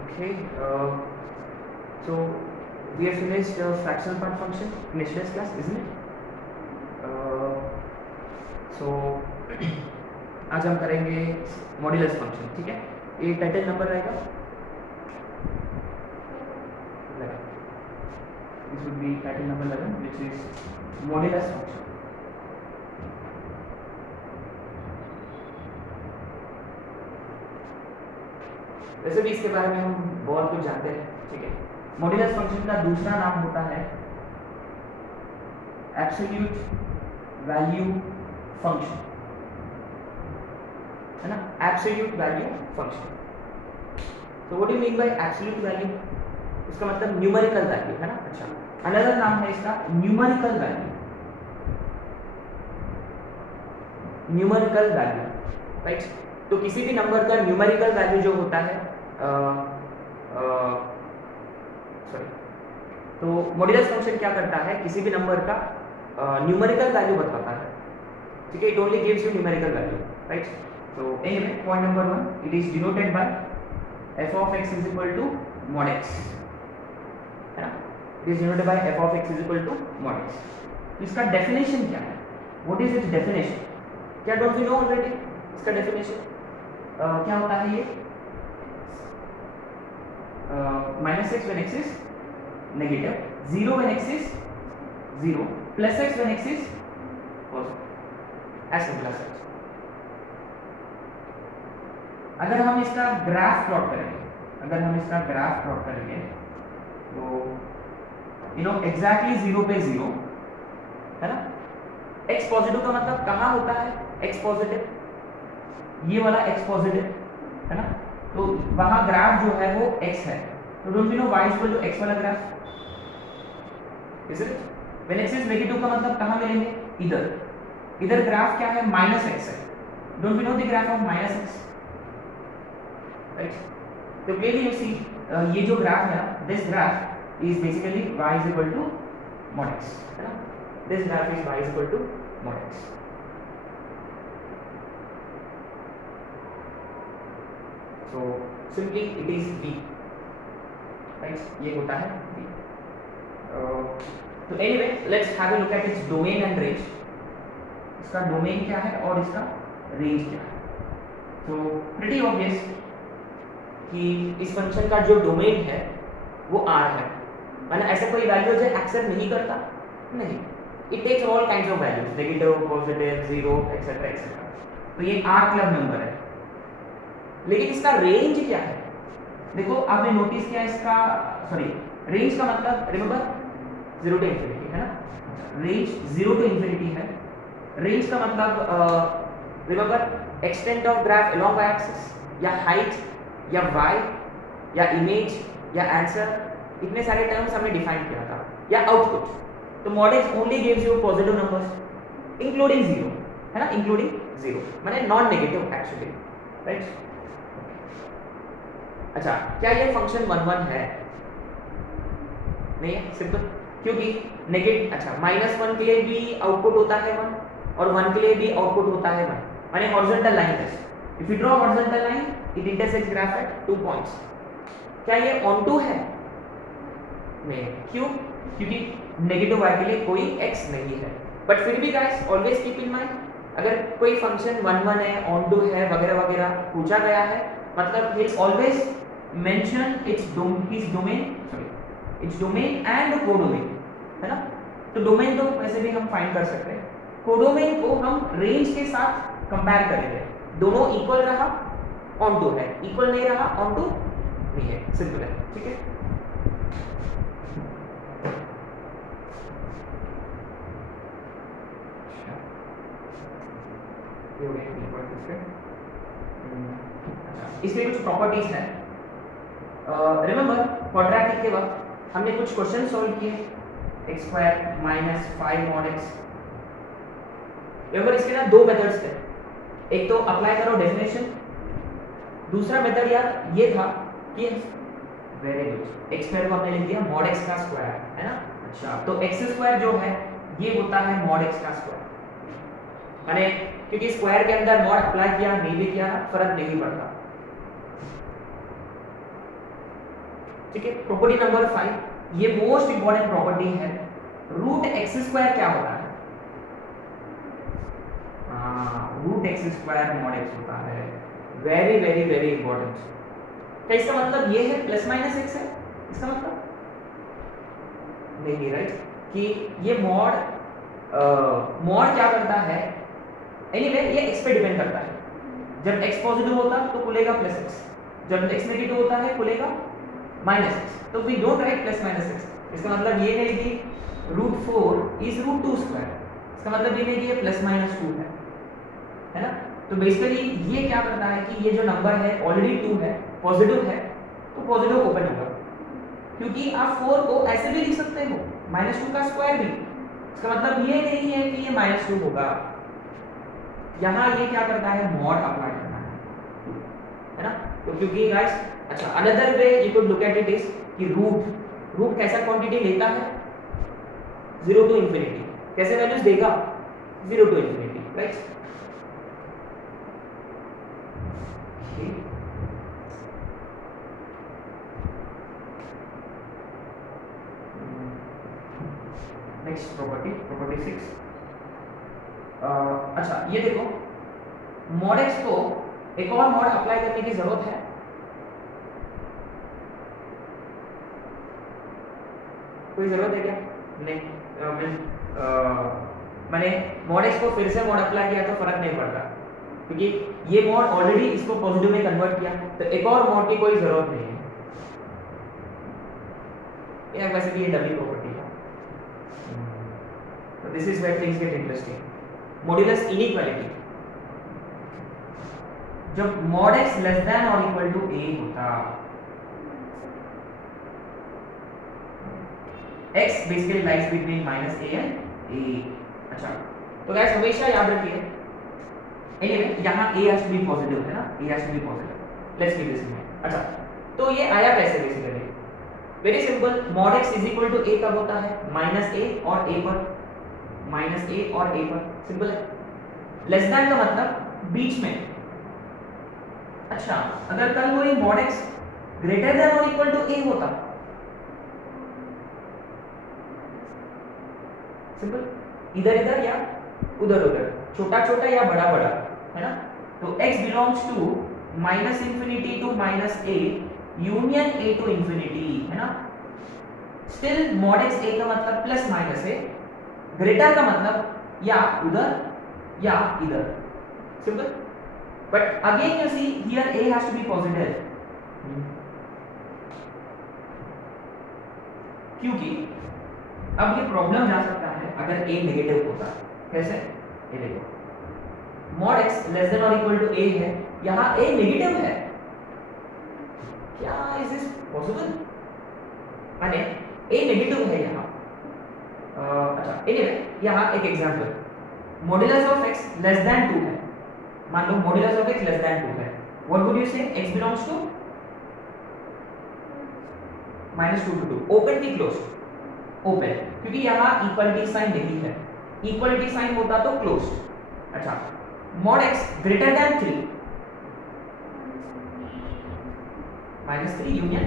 Okay, so we have finished fractional part function in yesterday's class, isn't it? So आज हम करेंगे modulus function, ठीक है? ये टाइटल नंबर रहेगा, this would be title number 11, which is modulus function. वैसे भी इसके बारे में हम बहुत कुछ जानते हैं, ठीक है? मॉड्यूलस फंक्शन का दूसरा नाम होता है एब्सोल्यूट वैल्यू फंक्शन, है ना? Absolute value function. तो what do you mean by absolute value? इसका मतलब न्यूमेरिकल वैल्यू, है ना? अच्छा, अनदर नाम है इसका numerical value. Numerical value, right? तो किसी भी नंबर का न्यूमेरिकल वैल्यू जो होता है, सॉरी, तो मॉड्यूलस फंक्शन क्या करता है? किसी भी नंबर का न्यूमेरिकल वैल्यू बताता है, ठीक है? It only gives you numerical value, right? तो anyway, point number 1, it is denoted by f of x is equal to mod x, है ना? It is denoted by f of x is equal to mod x। इसका definition क्या है? What is it's definition? क्या don't you know already इसका definition? क्या होता है ये? -x when x is negative, 0 when x is 0, plus x when x is positive, as simple as that। अगर हम इसका ग्राफ प्लॉट करेंगे, तो यू नो एग्जैक्टली 0 पे 0, है ना? x पॉजिटिव का मतलब कहाँ होता है? x पॉजिटिव, ये वाला x पॉजिटिव, है ना? तो वहां ग्राफ जो है वो x है। तो don't you know y equal to x वाला graph, is it? When x is negative का मतलब कहाँ मिलेंगे? इधर ग्राफ क्या है? -x है। Don't you know the graph of -x, right? तो क्लियरली यू सी, ये जो ग्राफ है ना, this graph is basically y is equal to mod x, है ना? This graph is y is equal to mod x। So simply it is v, right? ये होता है v। तो anyway, let's have a look at its domain and range। इसका domain क्या है और इसका रेंज क्या है? तो pretty obvious कि इस फंक्शन का जो डोमेन है वो r है, माने ऐसा कोई वैल्यू जो एक्सेप्ट नहीं करता, नहीं, it takes all kinds of values, negative, positive, 0, etcetera etcetera. तो ये r क्लब नंबर है। लेकिन इसका रेंज क्या है? देखो, आपने नोटिस किया इसका, सॉरी, रेंज का मतलब रिमेंबर 0 टू इंफिनिटी, है ना? रेंज 0 टू इंफिनिटी है। रेंज का मतलब remember extent of graph along Y axis, या हाइट, या y, या इमेज, या आंसर, इतने सारे टर्म्स हमने डिफाइन किया था, या आउटपुट। तो mod x only gives you positive numbers including 0, है ना? इंक्लूडिंग 0 माने नॉन नेगेटिव एक्चुअली, राइट? अच्छा, क्या ये फंक्शन 1 1 है? नहीं है, सिंपल, क्योंकि नेगेटिव, अच्छा, -1 के लिए भी आउटपुट होता है 1 और 1 के लिए भी आउटपुट होता है 1, माने horizontal line test. If you draw horizontal line, it intersects graph at 2 points. क्या ये ऑन टू है? नहीं, क्यों? क्योंकि नेगेटिव y के लिए कोई x नहीं है। बट फिर भी guys, always keep in mind, अगर कोई फंक्शन 1 1 है, ऑन टू है, वगैरह वगैरह पूछा गया है, मतलब ही always mention its domain and codomain, है ना? तो डोमेन तो वैसे भी हम फाइंड कर सकते हैं, कोडोमेन को हम रेंज के साथ कंपेयर करेंगे। दोनों इक्वल रहा, ऑन टू है, इक्वल नहीं रहा, ऑन टू नहीं है, सिंपल है, ठीक है? इसमें कुछ प्रॉपर्टीज हैं। रिमेंबर, क्वाड्रेटिक के वक्त हमने कुछ क्वेश्चन सॉल्व किए, x² - 5 mod x। रिमेंबर, इसके ना 2 मेथड्स थे। एक तो अप्लाई करो डेफिनेशन, दूसरा मेथड यार ये था कि वेरी गुड, x² को हमने लिख दिया mod x का स्क्वायर, है ना? अच्छा, तो x² जो है ये होता है mod x का स्क्वायर, माने क्योंकि स्क्वायर के अंदर mod अप्लाई किया नहीं भी किया ना, फर्क नहीं पड़ता। ठीक है। प्रॉपर्टी नंबर 5, ये मोस्ट इंपॉर्टेंट प्रॉपर्टी है, रूट एक्स स्क्वायर क्या होता है? Root X square mod X होता है। Very very very important. क्या इसका मतलब ये है प्लस माइनस एक्स है? इसका मतलब नहीं, राइट, कि ये मॉड क्या करता है? एनीवे ये एक्स पे डिपेंड करता है। जब एक्स पॉजिटिव होता है तो खुलेगा प्लस एक्स, जब एक्स नेगेटिव होता है खुलेगा माइनस एक्स। तो we don't write plus minus X. इसका मतलब ये नहीं कि रूट 4 इज रूट 2 स्क्वायर। इसका मतलब ये नहीं कि ये प्लस माइनस 2 है ना। तो बेसिकली ये क्या करता है कि ये जो नंबर है ऑलरेडी 2 है, पॉजिटिव है, तो पॉजिटिव ओपन होगा, क्योंकि आप 4 को ऐसे भी लिख सकते हो -2 का स्क्वायर भी। इसका मतलब ये नहीं है कि ये -2 होगा। यहाँ ये क्या करता है? मॉड अप्लाई करना है ना। तो क्योंकि गाइस, अच्छा, another way you could look at it is कि रूट कैसा क्वांटिटी लेता है? 0 टू इंफिनिटी। कैसे वैल्यूज देगा? 0 to infinity, right. Next property 6। अच्छा, ये देखो, मॉड एक्स को एक और मॉड अप्लाई करने की जरूरत है। कोई जरूरत है क्या? नहीं। मैंने मॉड एक्स को फिर से मॉड अप्लाई किया तो फर्क नहीं पड़ता, क्योंकि ये मॉड ऑलरेडी इसको पॉजिटिव में कन्वर्ट किया, तो एक और मॉड की कोई जरूरत नहीं है। ये वैसे भी ये डमी प्रॉपर्टी है। तो this is where things get interesting. Modulus inequality, जब मॉड एक्स लेस देन और इक्वल टू a होता, x basically lies between -a and a। अच्छा, तो गाइस हमेशा याद रखिए, एनीवे यहाँ a has to be positive है ना, a has to be positive. Let's keep this in mind. अच्छा, तो ये आया कैसे? Basically very simple, mod x is equal to a कब होता है? -a और a पर, -a और a पर, सिंपल है। लेस देन का मतलब बीच में। अच्छा, अगर कल कोई मॉड x ग्रेटर देन और इक्वल टू a होता, सिंपल, इधर इधर या उधर उधर, छोटा छोटा या बड़ा बड़ा, है ना। तो x belongs to -infinity to -a union a to infinity, है ना। स्टिल मॉड x a का मतलब प्लस माइनस है, ग्रेटर का मतलब या उधर या इधर, simple. But again you see here a has to be positive, क्योंकि अब ये प्रॉब्लम जा सकता है अगर a नेगेटिव होता है। कैसे? ये देखो, मॉड x लेस देन और इक्वल टू a है, यहाँ a नेगेटिव है, क्या इज दिस पॉसिबल? माने a नेगेटिव है यहाँ। अच्छा, एनीवे यहाँ एक example, modulus of x less than 2 है। मान लो modulus of x less than 2 है, what would you say? x belongs to -2 to 2, open की क्लोज? ओपन, क्योंकि यहाँ इक्वलिटी साइन नहीं है, इक्वलिटी साइन होता तो क्लोज। अच्छा, mod x greater than 3, -3 union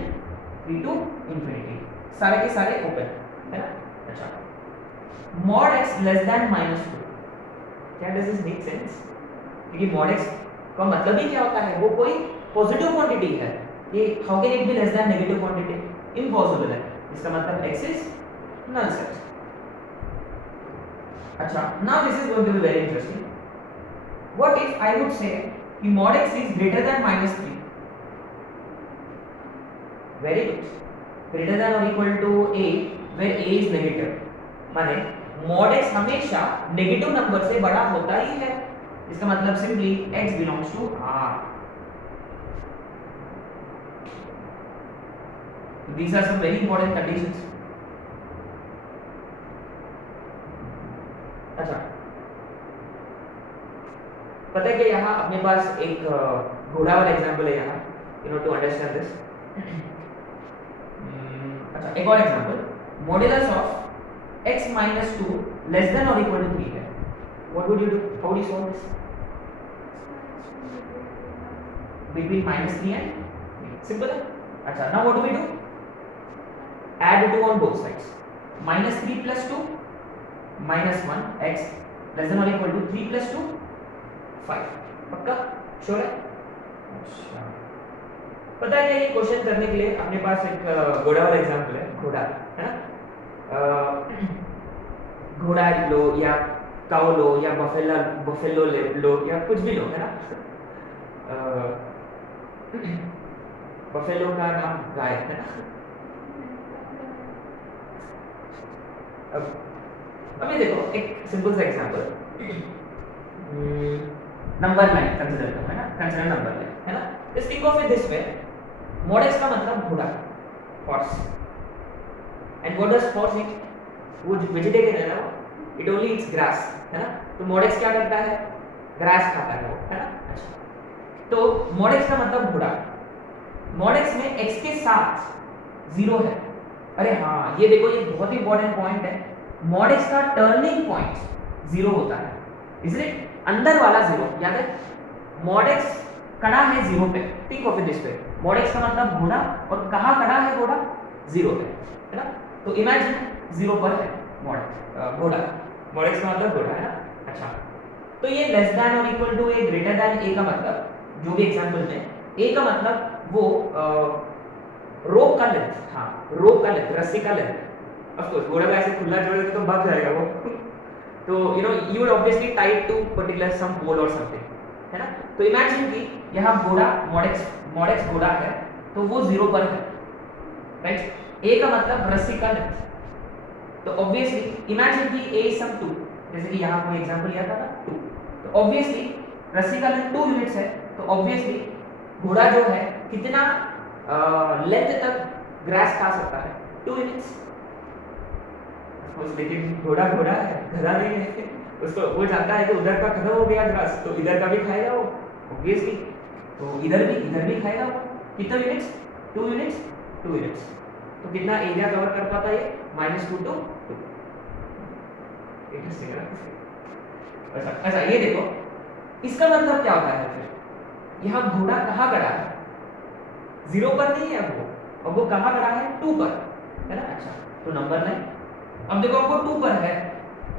3 to infinity, सारे के सारे ओपन, है ना। अच्छा, मॉड x लेस देन -2, क्या डज दिस मेक सेंस? क्योंकि मॉड x का मतलब ही क्या होता है? वो कोई पॉजिटिव क्वांटिटी है, ये how can it be less than negative quantity? Impossible है। इसका मतलब x इज नल सेट। अच्छा, now this is going to be very interesting. What if I would say कि mod x is greater than -3? Very good, greater than और equal to a where a is negative, माने mod x हमेशा negative number से बड़ा होता ही है। इसका मतलब simply x belongs to R। These are some very important conditions. अच्छा, पता है कि यहाँ अपने पास एक घोड़ा वाला एग्जाम्पल है यहाँ, you know, to understand this. अच्छा, एक और example, modulus of x -2 less than और इक्वल टू 3 है। What would you do? How do you solve this? Between -3 and 3. Simple है। अच्छा, now what do we do? add 2 on both sides. minus 3 plus 2 minus 1 x less than or equal to 3 plus 2 5. पक्का sure है? अच्छा, पता है ये question करने के लिए अपने पास एक घोड़ा वाला एग्जांपल है, घोड़ा है ना, घोड़ा लो या काउ लो या बफेलो लो या कुछ भी लो, है ना। बफेलो का नाम गाय है ना। अब ये देखो एक सिंपल सा एग्जांपल, नंबर लाइन कंसीडर करो, है ना, कंसीडर नंबर लाइन, है ना। Just think of it this way, mod x का मतलब घोड़ा, horse, and what does horse eat? वो वेजिटेरियन है ना, वो इट ओनली ईट्स ग्रास, है ना। तो mod x क्या करता है? ग्रास खाता है वो, है ना। अच्छा, तो mod x का मतलब घोड़ा, mod x में x के साथ 0 है। अरे हाँ, ये देखो, ये बहुत ही इंपॉर्टेंट पॉइंट है, mod x का टर्निंग पॉइंट 0 होता है, इसलिए अंदर वाला 0 याद है। mod x खड़ा है 0 पे, think of it this way, mod x का मतलब घोड़ा, और कहाँ खड़ा है घोड़ा? 0 पे, है ना। तो इमेजिन 0 पर है घोड़ा, mod x का मतलब घोड़ा, है ना। अच्छा, तो ये लेस देन और equal to A greater than A का मतलब, जो भी एग्जांपल में ए का मतलब वो रोप का लेंथ, हाँ रोप का लेंथ, रस्सी का लेंथ। ऑफ कोर्स घोड़ा को ऐसे खुला छोड़ोगे तो भाग जाएगा वो तो you would obviously tied to particular some pole और समथिंग, है ना। तो इमेजिन कि यहाँ घोड़ा mod x घोड़ा है, तो वो 0 पर है, राइट। ए का मतलब रस्सी का लेंथ, तो ऑब्वियसली इमेजिन कि a is some 2, जैसे कि यहाँ कोई एग्जांपल लिया था ना 2, तो ऑब्वियसली रस्सी का लेंथ 2 यूनिट्स है, तो ऑब्वियसली घोड़ा जो है कितना लेंथ तक ग्रास खा सकता है? 2 यूनिट्स। लेकिन घोड़ा है, गधा नहीं है, उसको वो जानता है कि उधर का खत्म हो गया ग्रास, तो इधर का भी खाएगा वो ऑब्वियसली, तो इधर भी खाएगा वो। कितना यूनिट्स? 2 units, 2 units. तो कितना एरिया कवर कर पाता है? -2 to 2। इंटरेस्टिंग है। अच्छा, ये देखो, इसका मतलब क्या होता है फिर? यहाँ घोड़ा कहाँ खड़ा है? 0 पर नहीं है वो, और वो कहाँ खड़ा है? 2 पर, है ना। अच्छा, तो नंबर लाइन, अब देखो वो 2 पर है,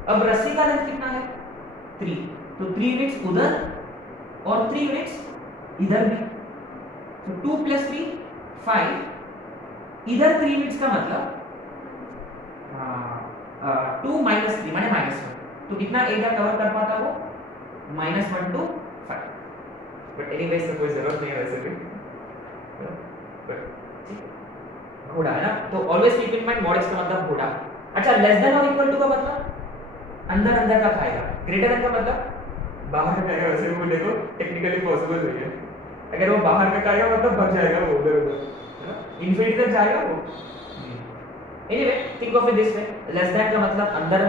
अब रस्सी का लेंथ कितना है? 3, तो 3 यूनिट्स उधर और 3 यूनिट्स इधर भी, तो 2 + 3 5, इधर 3 यूनिट्स का मतलब 2 - 3 माने -1, तो कितना एरिया कवर कर पाता वो? -1 to 5। बट एनीवेज तो कोई जरूरत नहीं है वैसे भी, घोड़ा है ना, तो always keep in mind mod x का मतलब घोड़ा। अच्छा, लेस देन और इक्वल टू का मतलब अंदर का खाएगा, ग्रेटर देन का मतलब बाहर का खाएगा। वैसे वो देखो टेक्निकली पॉसिबल नहीं है, अगर वो बाहर का खाएगा मतलब भाग जाएगा वो उधर, है ना, इन्फिनिटी तक जाएगा वो। Anyway think of it this way, less than का मतलब अंदर,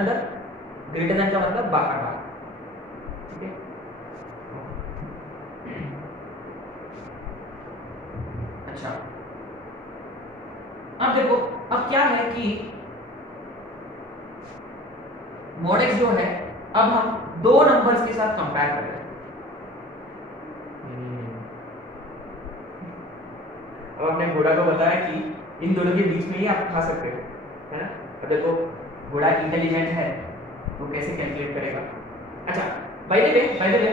ग्रेटर देन का मतलब बाहर, ठीक है। अच्छा, अब देखो, अब क्या है कि mod x जो है, अब हम 2 नंबर्स के साथ कंपेयर कर रहे हैं। अब अपने घोड़ा को बताया कि इन दोनों के बीच में ही आप खा सकते हो, है ना। अब देखो घोड़ा इंटेलिजेंट है तो कैसे कैलकुलेट करेगा? अच्छा, by the way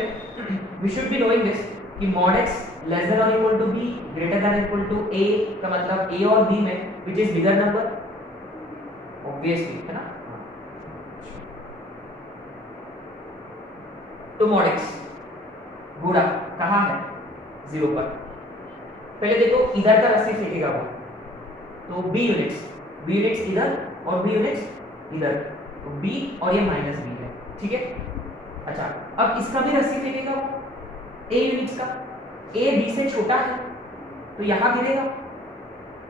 we should be knowing this कि mod x लेस देन और equal to b greater than equal to a का मतलब a और b में which is bigger number, obviously, है ना। तो mod x घोड़ा कहाँ है? 0 पर। पहले देखो इधर का रस्सी फेंकेगा वो, तो b यूनिट्स इधर और b यूनिट्स इधर, तो b और ये -b है, ठीक है। अच्छा, अब इसका भी रस्सी फेंकेगा वो, a यूनिट्स का, a b से छोटा है तो यहाँ गिरेगा,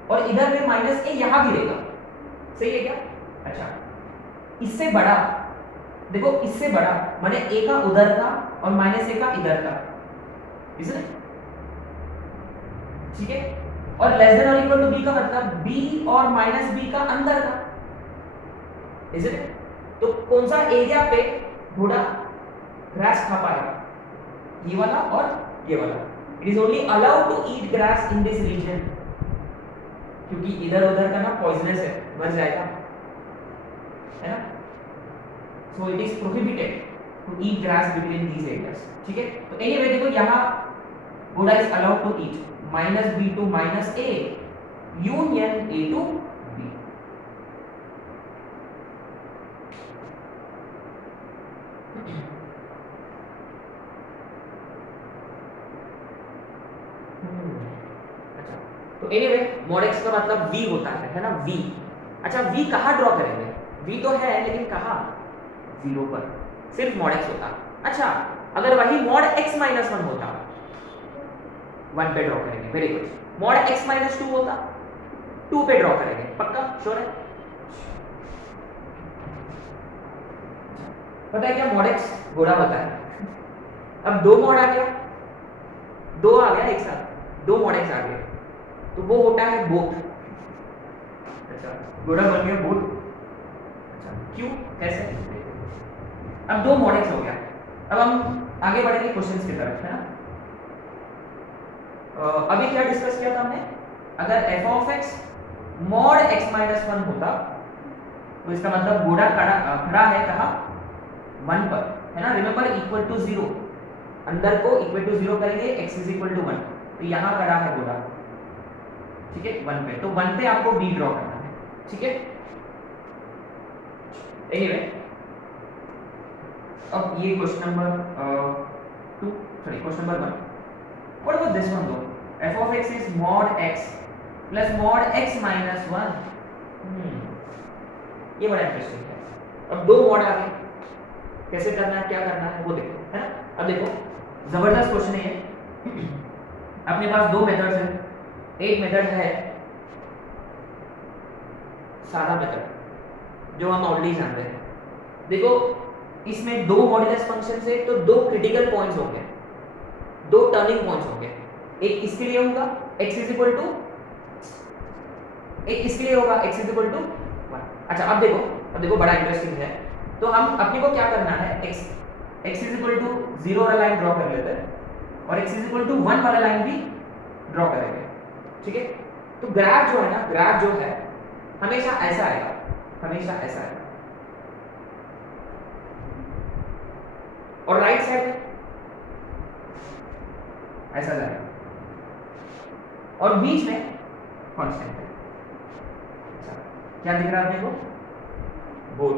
और इधर में -a यहाँ गिरेगा, सही है क्या? अच्छा, इससे बड़ा देखो, इससे बड़ा माने a का उधर का और -a का इधर का, इसलिए ठीक है। और लेस देन और इक्वल टू b का मतलब b और -b का अंदर का, इसलिए तो कौन सा एरिया पे घोड़ा ग्रास खा पाएगा? ये वाला और ये वाला। It is only allowed to eat grass in this region, क्योंकि इधर उधर का ना पॉइजनस है, मर जाएगा, है ना। So it is prohibited to eat grass between these areas, ठीक है। तो एनीवे देखो यहाँ घोड़ा is allowed to eat -b to -a union a to b। अच्छा, तो एनीवे mod x का मतलब v होता है ना, v। अच्छा, v कहाँ ड्रॉ करेंगे? v तो है लेकिन कहाँ? 0 पर, सिर्फ mod x होता। अच्छा, अगर वही mod x minus 1 होता, 1 पे ड्रॉ करेंगे, very good. mod x minus 2 होता, 2 पे ड्रॉ करेंगे, पक्का श्योर है? पता है क्या mod x घोड़ा होता है। अब दो mod आ गया, दो आ गया एक साथ, दो mod x आ गए, तो वो होता है बोट। अच्छा, घोड़ा बन गया बोट। अच्छा, क्यों, कैसे? अब दो mod x हो गया। अब हम आगे बढ़ेंगे क्वेश्चंस की तरफ, है ना। अभी क्या डिस्कस किया था हमने? अगर f of x mod x minus 1 होता, तो इसका मतलब घोड़ा खड़ा है कहाँ? 1 पर, है ना। रिमेंबर इक्वल टू 0, अंदर को इक्वल टू 0 करेंगे, x इज इक्वल टू 1, तो यहाँ खड़ा है घोड़ा, ठीक है, 1 पे। तो 1 पे आपको b ड्रॉ करना है, ठीक है। एनीवे अब ये question number 2, sorry question number 1। What about this one दो? f of x is mod x plus mod x minus 1। ये बड़ा इंटरेस्टिंग है। अब दो mod आ गए, कैसे करना है, क्या करना है, वो देखो, है ना। अब देखो, जबरदस्त क्वेश्चन है ये। अपने पास दो मेथड्स हैं। एक मेथड है सादा मेथड, जो हम ऑलरेडी जानते हैं। देखो, इसमें दो मॉड्यूलस फंक्शन से तो दो क्रिटिकल पॉइंट्स होंगे, दो टर्निंग पॉइंट्स होंगे। एक इसके लिए होगा x इज इक्वल टू, एक इसके लिए होगा x इज इक्वल टू 1। अच्छा, अब देखो बड़ा इंटरेस्टिंग है। तो हम अपने को क्या करना है, x इज इक्वल टू 0 वाला लाइन ड्रॉ कर लेते हैं और x इज इक्वल टू 1 वाला लाइन भी ड्रॉ करेंगे, ठीक है। तो ग्राफ जो है ना, ग्राफ जो है हमेशा ऐसा आएगा, हमेशा ऐसा आएगा, और राइट साइड में ऐसा जाएगा, और बीच में कांस्टेंट है। अच्छा, क्या दिख रहा है अपने को? बोट।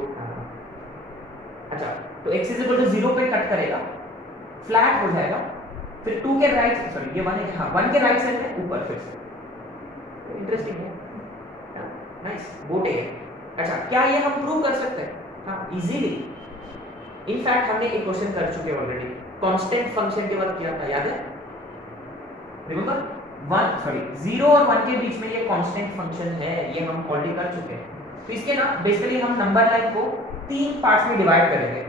अच्छा, तो x इज इक्वल टू 0 पे कट करेगा, फ्लैट हो जाएगा, फिर 2 के राइट, सॉरी ये 1 है, हाँ 1 के राइट साइड में ऊपर फिर से। इंटरेस्टिंग है, नाइस, बोट है। अच्छा, क्या ये हम प्रूव कर सकते हैं? हाँ, इजीली। इनफैक्ट हमने एक क्वेश्चन कर चुके हैं ऑलरेडी, कांस्टेंट फंक्शन के बाद किया था, याद है? रिमेंबर 0 और 1 के बीच में ये कांस्टेंट फंक्शन है, ये हम ऑलरेडी कर चुके हैं। तो इसके ना बेसिकली हम नंबर लाइन को 3 पार्ट्स में डिवाइड करेंगे।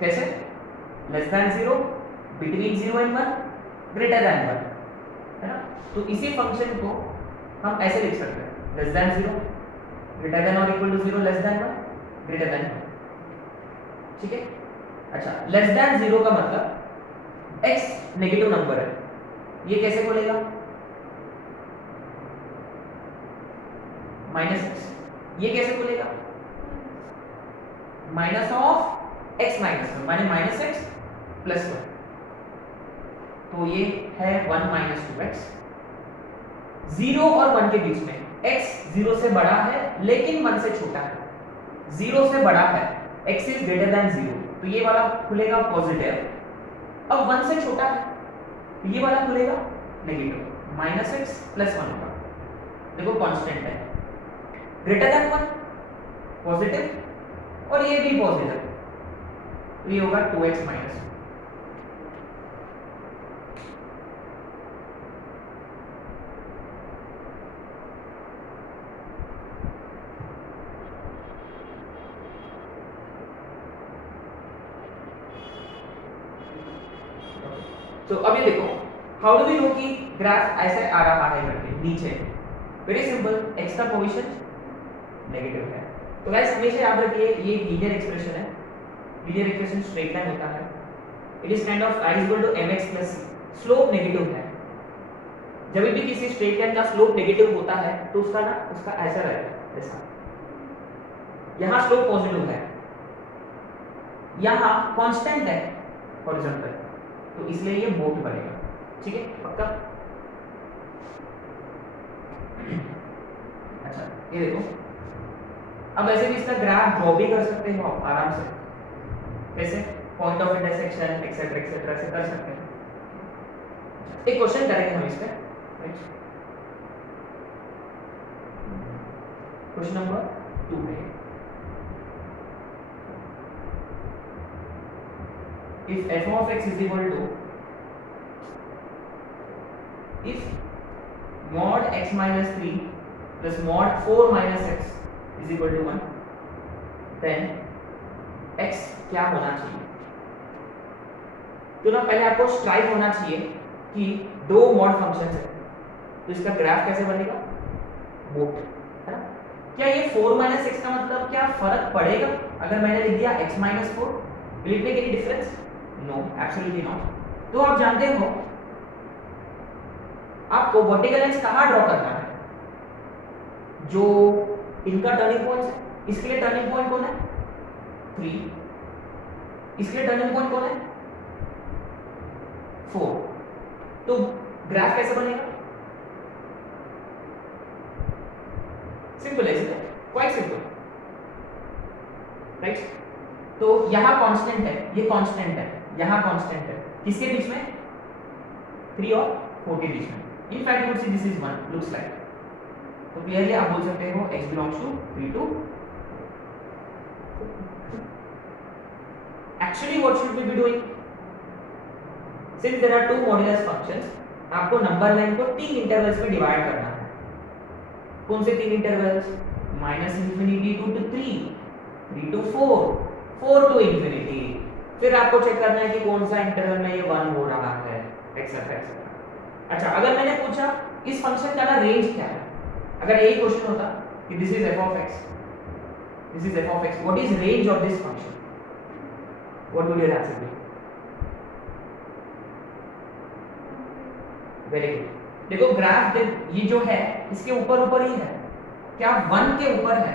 कैसे? Less than 0, between 0 and 1, greater than 1, है ना। तो इसी फंक्शन को हम ऐसे लिख सकते हैं, लेस देन 0, ग्रेटर देन और equal to 0, less than 1, greater than 1, ठीक है। अच्छा, लेस देन 0 का मतलब x नेगेटिव नंबर है, ये कैसे बोलेगा? -x, ये कैसे बोलेगा? माइनस ऑफ x माइनस 1, माने -x प्लस 1, तो ये है 1 - 2x। 0 और 1 के बीच में x 0 से बड़ा है लेकिन 1 से छोटा है, 0 से बड़ा है, x इज ग्रेटर देन 0, तो ये वाला खुलेगा पॉजिटिव। अब 1 से छोटा है, तो ये वाला खुलेगा नेगेटिव, -x प्लस 1 होगा। देखो कांस्टेंट है, ग्रेटर देन 1 पॉजिटिव, और ये भी पॉजिटिव, तो ये होगा 2x - 1। तो अभी देखो, हाउ डू वी नो कि ग्राफ ऐसे आ रहा है करके नीचे? वेरी सिंपल, x का पोजीशन नेगेटिव है। तो गाइस हमेशा याद रखिए, ये लीनियर एक्सप्रेशन है, लीनियर एक्सप्रेशन स्ट्रेट लाइन होता है। It is kind of i = mx + c, slope negative है। जब भी किसी स्ट्रेट लाइन का स्लोप नेगेटिव होता है तो उसका ऐसा रहेगा, ऐसा। यहाँ स्लोप पॉजिटिव है, यहाँ कांस्टेंट है हॉरिजॉन्टल, तो इसलिए ये बोट बनेगा। ठीक है, पक्का? अच्छा, ये देखो, अब ऐसे भी इसका ग्राफ ड्रॉ भी कर सकते हो आप आराम से, कैसे? Point of intersection etcetera etcetera से कर सकते हैं। एक क्वेश्चन करेंगे हम इस पे, राइट? क्वेश्चन नंबर 2 है, if f of x is equal to, if mod x minus 3 plus mod 4 minus x is equal to 1, then x क्या होना चाहिए? तो ना पहले आपको स्ट्राइक होना चाहिए कि दो मॉड फंक्शन है, तो इसका ग्राफ कैसे बनेगा? बोट, है ना? क्या ये 4 माइनस एक्स का मतलब क्या फर्क पड़ेगा अगर मैंने लिख दिया x minus 4? Will it make any difference? No, absolutely not. तो आप जानते हो आपको वर्टिकल लाइंस कहाँ ड्रॉ करना है? जो इनका टर्निंग पॉइंट है, इसके लिए टर्निंग पॉइंट कौन है? 3। इसके लिए टर्निंग पॉइंट कौन है? 4। तो ग्राफ कैसे बनेगा? सिंपल है, क्वाइट सिंपल, राइट? तो यहाँ कांस्टेंट है, ये कांस्टेंट है, यहाँ कांस्टेंट है, किसके बीच में? 3 और 4 के बीच में। In fact you would see this is 1 looks like, तो क्लियरली आप बोल सकते हो x belongs to 3 to। Actually what should we be doing? Since there are 2 modulus functions, आपको नंबर लाइन को 3 इंटरवल्स में डिवाइड करना है। कौन से 3 intervals? -Infinity to 3, 3 to 4, 4 to infinity. फिर आपको चेक करना है कि कौन सा इंटरवल में ये 1 हो रहा है, एक्सेट्रा एक्सेट्रा। अच्छा, अगर मैंने पूछा इस फंक्शन का ना रेंज क्या है, अगर यही क्वेश्चन होता कि this is f of x, this is f of x, what is range of this function, what would your answer be? Very good. देखो ग्राफ ये जो है इसके ऊपर ऊपर ही है, क्या 1 के ऊपर है,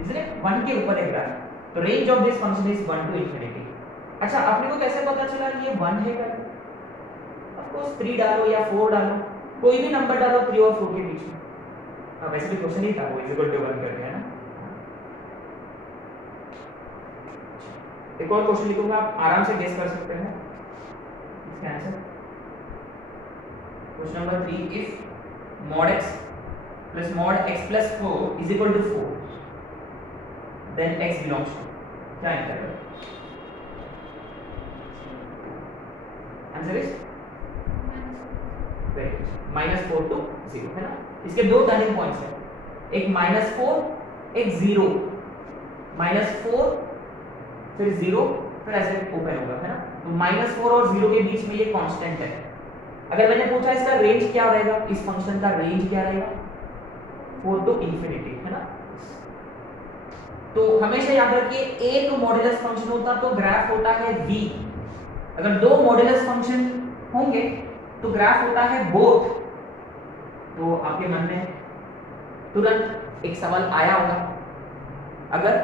इसलिए 1 के ऊपर है ग्राफ, तो range of this function is 1 to infinity. अच्छा, अपने को कैसे पता चला ये 1 है क्या? ऑफ कोर्स 3 डालो या 4 डालो, कोई भी नंबर डालो 3 और 4 के बीच में। अब वैसे भी क्वेश्चन ही था, वो इज इक्वल टू 1 करके, है ना? एक और क्वेश्चन लिखूंगा, आप आराम से गेस कर सकते हैं इसका answer. Question number 3, if mod x plus mod x plus 4 is equal to 4, then x belongs to, क्या इंटरवल? आंसर इज -4 to 0, है ना? इसके दो टर्निंग पॉइंट्स हैं, एक -4 एक 0, -4 फिर 0 फिर ऐसे ओपन होगा, है ना? तो -4 और 0 के बीच में ये कांस्टेंट है। अगर मैंने पूछा इसका रेंज क्या रहेगा, इस फंक्शन का रेंज क्या रहेगा? 4 to इंफिनिटी, है ना? तो हमेशा याद रखिए एक मॉड्यूलस फंक्शन होता तो ग्राफ होता है v, अगर दो मॉड्यूलस फंक्शन होंगे तो ग्राफ होता है बोथ। तो आपके मन में तुरंत एक सवाल आया होगा, अगर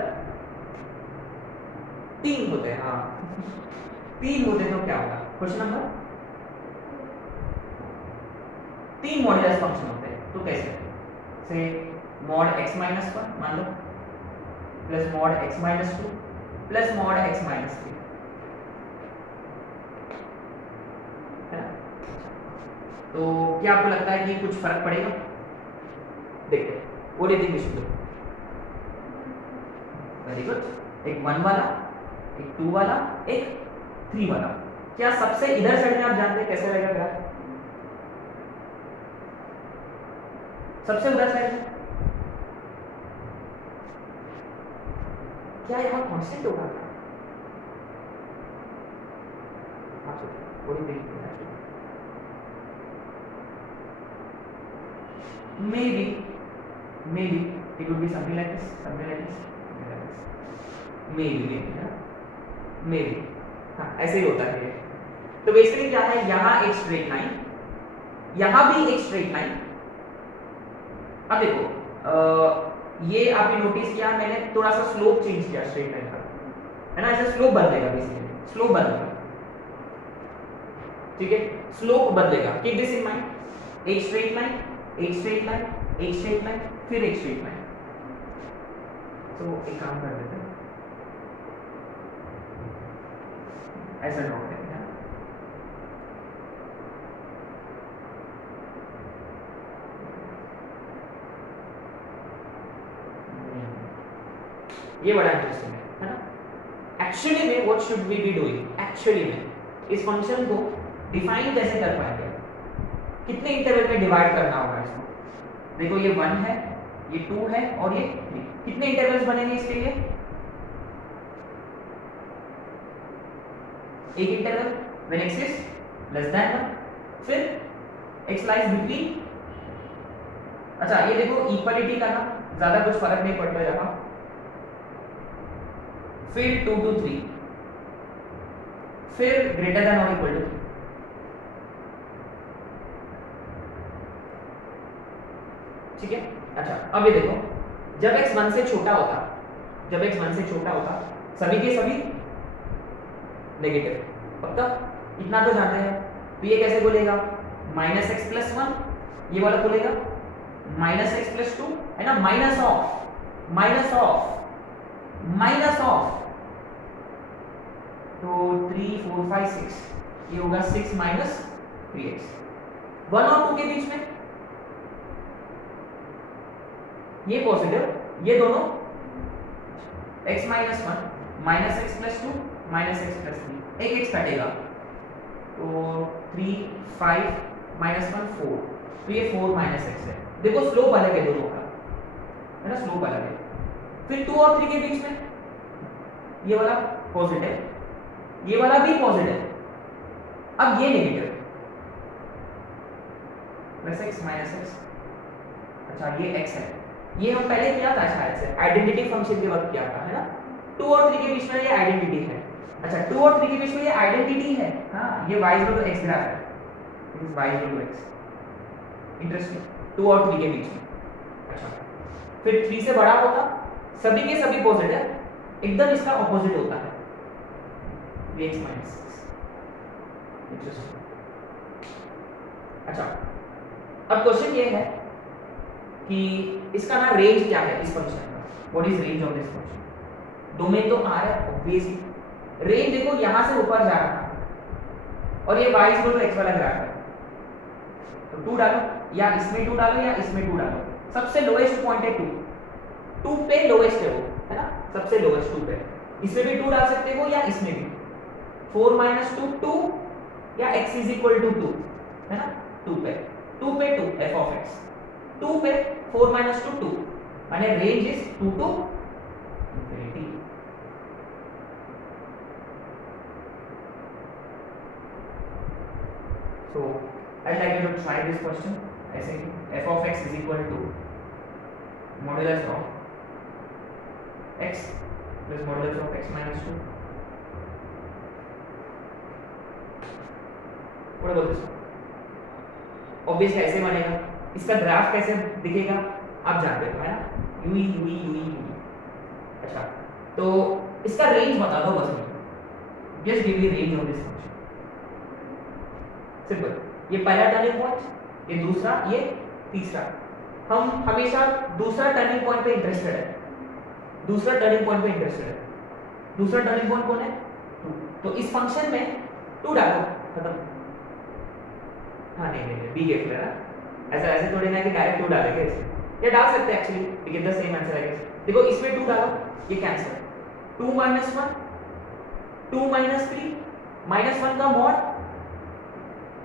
3 होते, हाँ 3 होते तो क्या होगा? क्वेश्चन नंबर 3 मॉड्यूलस फंक्शन होते हैं तो कैसे? से mod x minus 1 मान लो plus mod x minus 2 plus mod x minus 3, है ना? तो क्या आपको लगता है कि कुछ फर्क पड़ेगा? देखते हैं, what do you think we should do? Very good, एक 1 वाला, एक 2 वाला, एक 3 वाला। क्या सबसे इधर साइड में आप जानते हैं कैसे रहेगा ग्राफ? सबसे उधर साइड में क्या यहाँ कांस्टेंट होगा? आप सोचिए, what do you think? maybe it would be something like this, maybe हाँ ऐसे ही होता है। तो बेसिकली क्या है, यहाँ एक स्ट्रेट लाइन, यहां भी एक स्ट्रेट लाइन। अब देखो ये आपने नोटिस किया मैंने थोड़ा सा स्लोप चेंज किया स्ट्रेट लाइन का, है ना, ऐसे स्लोप बदलेगा, बेसिकली स्लोप बदलेगा, ठीक है, स्लोप बदलेगा। कीप दिस इन माइंड, एक स्ट्रेट लाइन, एक स्ट्रेट लाइन, एक स्ट्रेट लाइन, फिर एक स्ट्रेट लाइन। तो एक काम कर देते हैं, ऐसा ड्रॉ करेंगे, है ना, ये बड़ा इंटरेस्टिंग है ना। एक्चुअली में what should we be doing, actually में इस फंक्शन को डिफाइन कैसे कर पाएंगे, कितने इंटरवल में डिवाइड करना होगा इसको। देखो ये 1 है, ये 2 है और ये 3, कितने इंटरवल्स बनेंगे इसके लिए, एक interval when x is less than 1, फिर x lies between। अच्छा ये देखो इक्वालिटी का ना ज्यादा कुछ फर्क नहीं पड़ता यहाँ, फिर 2 to 3, फिर ग्रेटर देन और इक्वल टू 3। ठीक है। अच्छा अब ये देखो जब x 1 से छोटा होता, जब x 1 से छोटा होता सभी के सभी नेगेटिव, पक्का इतना तो जानते हैं। तो ये कैसे बोलेगा, माइनस एक्स प्लस 1, ये वाला बोलेगा माइनस एक्स प्लस 2, है ना, minus of minus of minus of, तो 3 4 5 6, ये होगा 6 माइनस 3x। 1 और 2 के बीच में ये पॉजिटिव, ये दोनों x minus 1 minus x plus 2 minus x plus 3, एक x कटेगा तो 3 5 माइनस 1 4, तो ये 4 माइनस एक्स है। देखो स्लोप अलग है दोनों का, है ना, स्लोप अलग है। फिर 2 और 3 के बीच में ये वाला पॉजिटिव, ये वाला भी पॉजिटिव, अब ये negative, plus x minus x. अच्छा ये x है, ये हम पहले किया था शायद से आइडेंटिटी फंक्शन के वक्त किया था, है ना। 2 और 3 के बीच में ये आइडेंटिटी है। अच्छा 2 और 3 के बीच में ये आइडेंटिटी है, हाँ ये y equal to x graph है, it is y equal to x। Interesting, 2 और 3 के बीच में। अच्छा फिर 3 से बड़ा होता, सभी के सभी पॉजिटिव, एकदम इसका ऑपोजिट होता है, x माइनस 6। इंटरेस्टिंग। अच्छा अब क्वेश्चन ये है कि इसका ना रेंज क्या है इस फंक्शन का, what is range of this function. Domain तो R है ऑब्वियसली, रेंज देखो यहां से ऊपर जा रहा है और ये y इक्वल टू x वाला ग्राफ है, तो 2 डालो, या इसमें 2 डालो या इसमें 2 डालो, सबसे लोएस्ट पॉइंट है 2, 2 पे लोएस्ट है वो, है ना, सबसे लोएस्ट 2 पे। इसमें भी 2 डाल सकते हो या इसमें भी, 4 माइनस 2 2, या x इज इक्वल टू 2, है ना, 2 पे 2 f ऑफ x, 2 पे 4 माइनस 2 2, माने range is 2 to infinity. So I'd like you to try this question. ऐसे ही f of x is equal to modulus of x plus modulus of x minus 2. what about this? Obviously ऐसे बनेगा, इसका graph कैसे दिखेगा आप जानते हो, है ना, यूई यूई यूई यूई। अच्छा तो इसका रेंज बता दो बस मुझे, just give me range of this function, simple. ये पहला टर्निंग पॉइंट, ये दूसरा, ये तीसरा। हम हमेशा दूसरा टर्निंग पॉइंट पे इंटरेस्टेड है, दूसरा टर्निंग पॉइंट पे इंटरेस्टेड है। दूसरा टर्निंग पॉइंट कौन है, 2, तो इस फंक्शन में 2 डालो, खत्म। हाँ नहीं बी केयरफुल है ना, ऐसे थोड़ी ना कि डायरेक्ट 2 डालेंगे इसमें, ये डाल सकते हैं actually, we get the same answer I guess. देखो इसमें 2 डालो, ये कैंसिल, 2 माइनस 1 2 माइनस 3 माइनस 1 का मॉड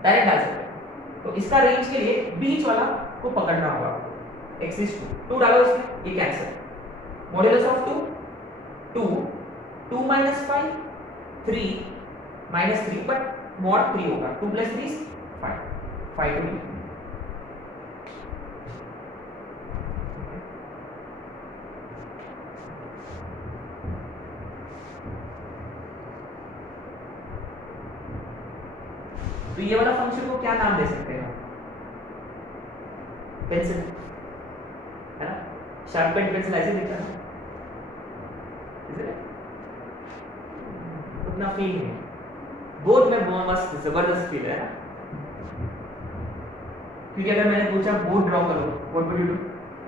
डायरेक्ट डाल सकते हैं। तो इसका रेंज के लिए बीच वाला को पकड़ना होगा, x is 2 डालो इसमें, ये cancel, modulus of 2 2 minus 5 3 minus 3, but mod 3 होगा, 2 प्लस 3 5 5 to 2। तो ये वाला फंक्शन को क्या नाम दे सकते हैं, पेंसिल है ना, शार्प पेन पेंसिल ऐसे दिखता है, उतना फील नहीं। बोर्ड में बहुत मस्त जबरदस्त फील है ना, क्योंकि अगर मैंने पूछा बोर्ड ड्रॉ करो, व्हाट वुड यू डू?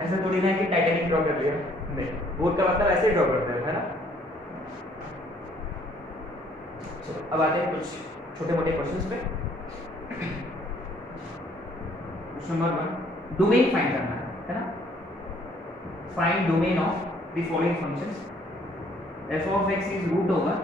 ऐसा थोड़ी ना है कि टाइटैनिक ड्रॉ कर लिया, नहीं, बोर्ड का मतलब ऐसे ही ड्रॉ करते हैं, है ना। चलो अब आते हैं कुछ छोटे मोटे क्वेश्चंस पे। क्वेश्चन नंबर 1, डोमेन फाइंड करना है ना। Find domain of the following functions, f of x is root over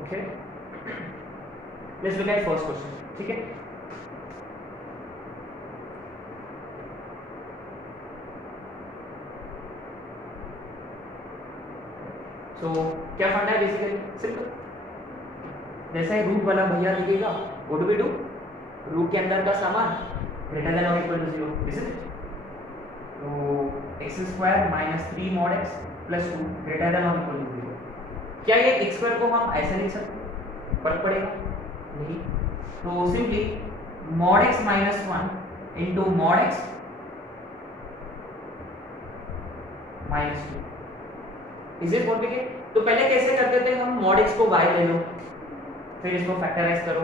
Okay, let's look at first question. ठीक है, सो क्या फंडा है बेसिकली सिंपल, जैसा ही रूट वाला भैया लिखेगा, what do we do, root के अंदर का सामान ग्रेटर देन और इक्वल टू 0, इज इट। तो x square minus 3 mod x plus 2 greater than और इक्वल टू 0। क्या ये x स्क्वायर को हम ऐसे लिख सकते हैं, फर्क पड़ेगा नहीं, तो simply mod x minus 1 into mod x minus 2, is it complicate. तो पहले कैसे करते थे हम, mod x को y ले लो, फिर इसको फैक्टराइज करो,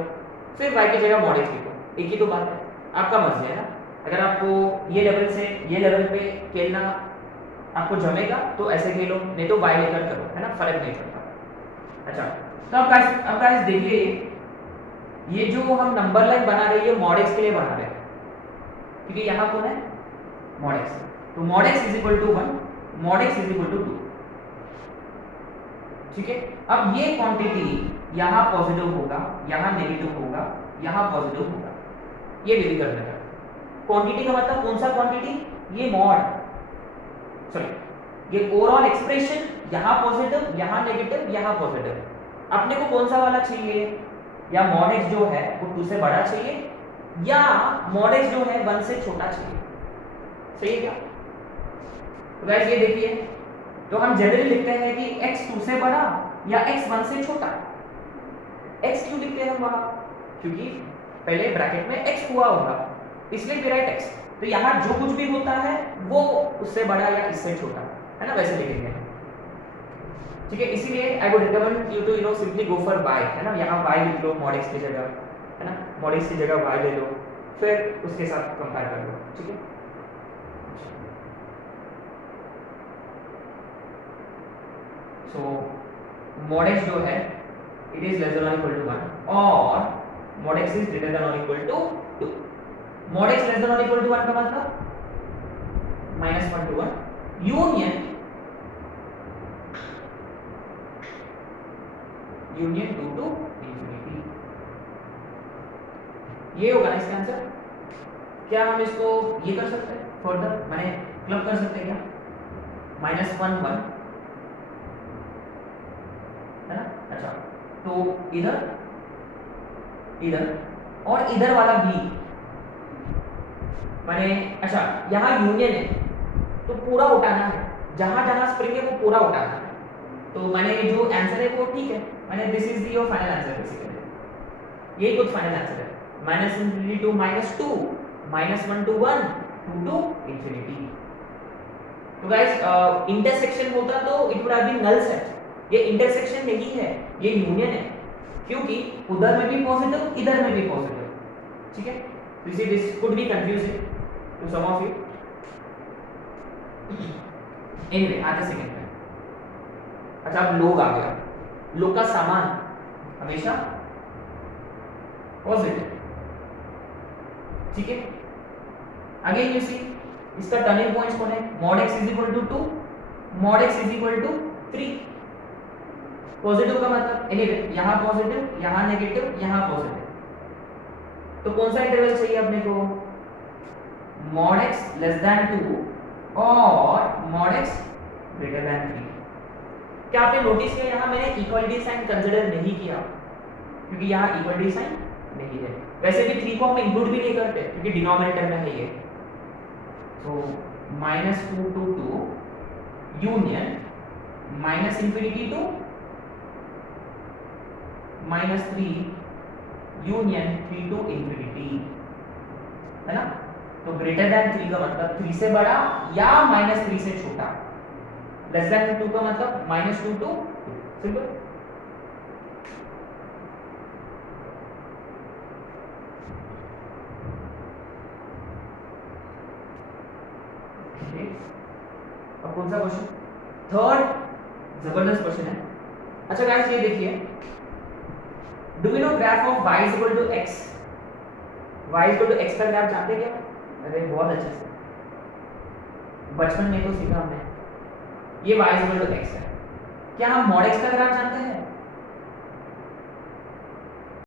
फिर y की जगह mod x लिखो, एक ही तो बात है, आपका मर्जी है ना। अगर आपको ये लेवल से ये लेवल पे खेलना आपको जमेगा तो ऐसे खेलो, नहीं तो y लेकर करो, है ना, फर्क नहीं पड़ता। अच्छा, तो अब गाइस देखिए, ये जो हम नंबर लाइन बना रहे हैं mod x के लिए बना रहे हैं, क्योंकि यहाँ कौन है, mod x, तो mod x is equal to 1, mod x is equal to 2, ठीक है। अब ये क्वांटिटी यहाँ पॉजिटिव होगा, यहाँ नेगेटिव होगा, यहाँ पॉजिटिव होगा, ये डिग्री करने का। क्वांटिटी का मतलब कौन सा क्वांटिटी, ये मॉड, सॉरी ये ओवरऑल एक्सप्रेशन, यहाँ पॉजिटिव, यहाँ नेगेटिव, यहाँ पॉजिटिव, अपने को कौन सा वाला चाहिए, या mod x जो है वो 2 से बड़ा चाहिए, या mod x जो है 1 से छोटा चाहिए, सही है क्या। तो गाइस ये देखिए, तो हम जनरली लिखते हैं कि x 2 से बड़ा या x 1 से छोटा। x क्यों लिखते हैं हम वहां, क्योंकि पहले ब्रैकेट में x हुआ होगा, इसलिए वी राइट x। तो यहाँ जो कुछ भी होता है वो उससे बड़ा या इससे छोटा, है ना, वैसे लिखेंगे, ठीक है। इसीलिए I would recommend you to simply go for y, है ना, यहाँ y लिख लो mod x की जगह, है ना, mod x की जगह y ले लो, फिर उसके साथ कंपेयर कर लो, ठीक है। सो mod x जो है इट इज लेस देन और इक्वल टू 1 और mod x is greater than और equal to 2। mod x less than और इक्वल टू 1 का मतलब -1 to 1 union two to infinity, ये होगा ना इसका आंसर। क्या हम इसको ये कर सकते हैं फर्दर, माने क्लब कर सकते हैं क्या, -1 1, है ना। अच्छा, तो इधर और इधर वाला भी, माने अच्छा यहाँ यूनियन है तो पूरा उठाना है, जहां जहां स्प्रिंग है वो पूरा उठाना है। तो मैंने जो आंसर है वो ठीक है, मैंने this is your final answer basically, यही कुछ फाइनल आंसर है। Minus infinity to minus two, minus one to one, two to infinity. तो गाइस इंटरसेक्शन होता तो it would have been null set, ये इंटरसेक्शन नहीं है, ये यूनियन है, क्योंकि उधर में भी पॉजिटिव इधर में भी पॉजिटिव, ठीक है। तो इसी this could be confusing to some of you. Anyway आते सेकंड में, अच्छा अब लोग आ गया, लोग का सामान हमेशा पॉजिटिव, ठीक है। अगेन यू सी इसका टर्निंग पॉइंट्स कौन है, mod x is equal to 2, mod x is equal to 3। Positive का मतलब एनीवे यहां पॉजिटिव, यहां नेगेटिव, यहां पॉजिटिव, तो कौन सा इंटरवल चाहिए अपने को, mod x लेस देन 2 और mod x ग्रेटर देन 3। क्या आपने नोटिस किया यहाँ मैंने इक्वलिटी साइन कंसीडर नहीं किया, क्योंकि यहाँ इक्वलिटी साइन नहीं है। वैसे भी 3 को हम इंक्लूड भी नहीं करते क्योंकि डिनोमिनेटर में है ये। तो -2 to 2 union minus infinity to -3 union 3 to infinity, है ना। तो ग्रेटर देन 3 का मतलब 3 से बड़ा या -3 से छोटा, लेस देन 2 का मतलब -2 टू 2, सिंपल। अब कौन सा क्वेश्चन, थर्ड जबरदस्त क्वेश्चन है। अच्छा गाइस ये देखिए, do we know graph of y is equal to x, y is equal to x का ग्राफ जानते क्या, अरे बहुत अच्छे से बचपन में तो सीखा हमने, ये y is equal to x है। क्या हम mod x का ग्राफ जानते हैं,